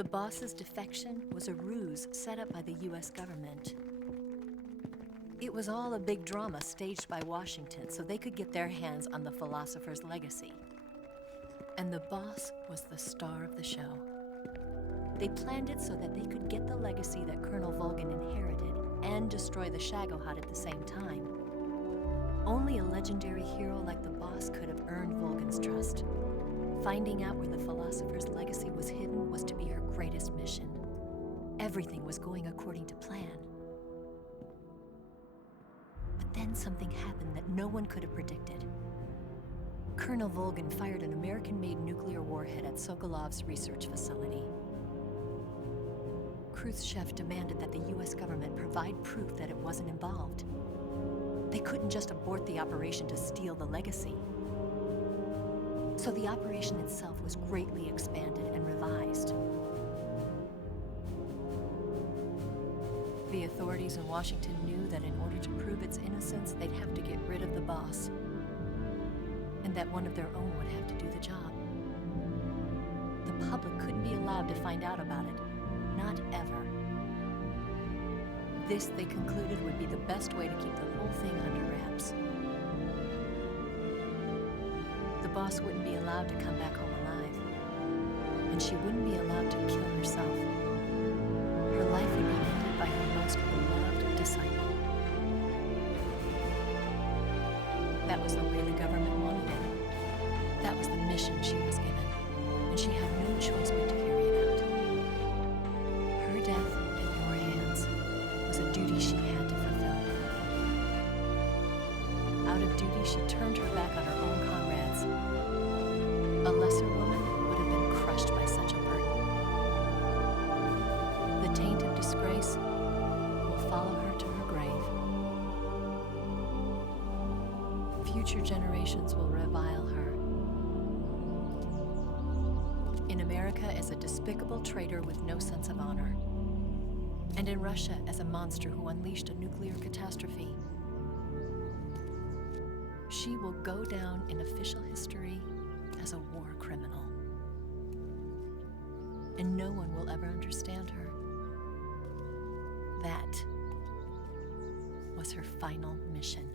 The boss's defection was a ruse set up by the US government. It was all a big drama staged by Washington so they could get their hands on the philosopher's legacy. And the boss was the star of the show. They planned it so that they could get the legacy that Colonel Volgin inherited and destroy the Shagohod at the same time. Only a legendary hero like the boss could have earned Volgin's trust. Finding out where the philosopher's legacy was hidden was to be her greatest mission. Everything was going according to plan. But then something happened that no one could have predicted. Colonel Volgin fired an American-made nuclear warhead at Sokolov's research facility. Khrushchev demanded that the US government provide proof that it wasn't involved. They couldn't just abort the operation to steal the legacy. So the operation itself was greatly expanded and revised. The authorities in Washington knew that in order to prove its innocence, they'd have to get rid of the boss, and that one of their own would have to do the job. The public couldn't be allowed to find out about it, not ever. This, they concluded, would be the best way to keep the whole thing under wraps. The boss wouldn't be allowed to come back home alive, and she wouldn't be allowed to kill herself. Her life would be ended by her most beloved disciple. That was the way the government wanted it. That was the mission she was given, and she had no choice but to carry it out. Her death at your hands was a duty she had to fulfill. Out of duty, she turned her back on her own comrades. A lesser woman would have been crushed by such a burden. The taint of disgrace will follow her to her grave. Future generations will revile her. In America as a despicable traitor with no sense of honor. And in Russia as a monster who unleashed a nuclear catastrophe. She will go down in official history as a war criminal. And no one will ever understand her. That was her final mission.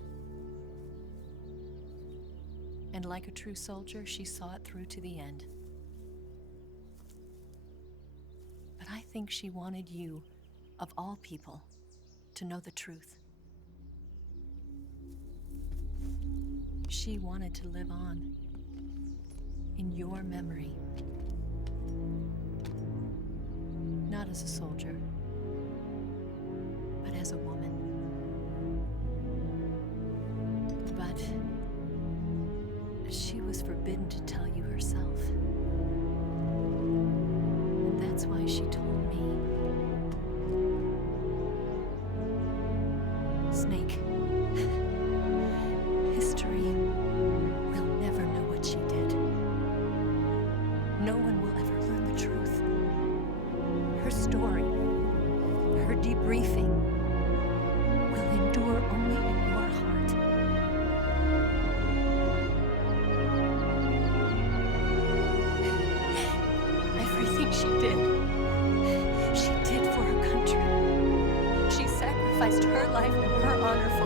And like a true soldier, she saw it through to the end. But I think she wanted you, of all people, to know the truth. She wanted to live on in your memory. Not as a soldier, but as a woman. But she was forbidden to tell you herself. And that's why she told me. Snake, history will never know what she did. No one will ever learn the truth. Her story, her debriefing, will endure only in your heart. Everything she did for her country. She sacrificed her life and her honor for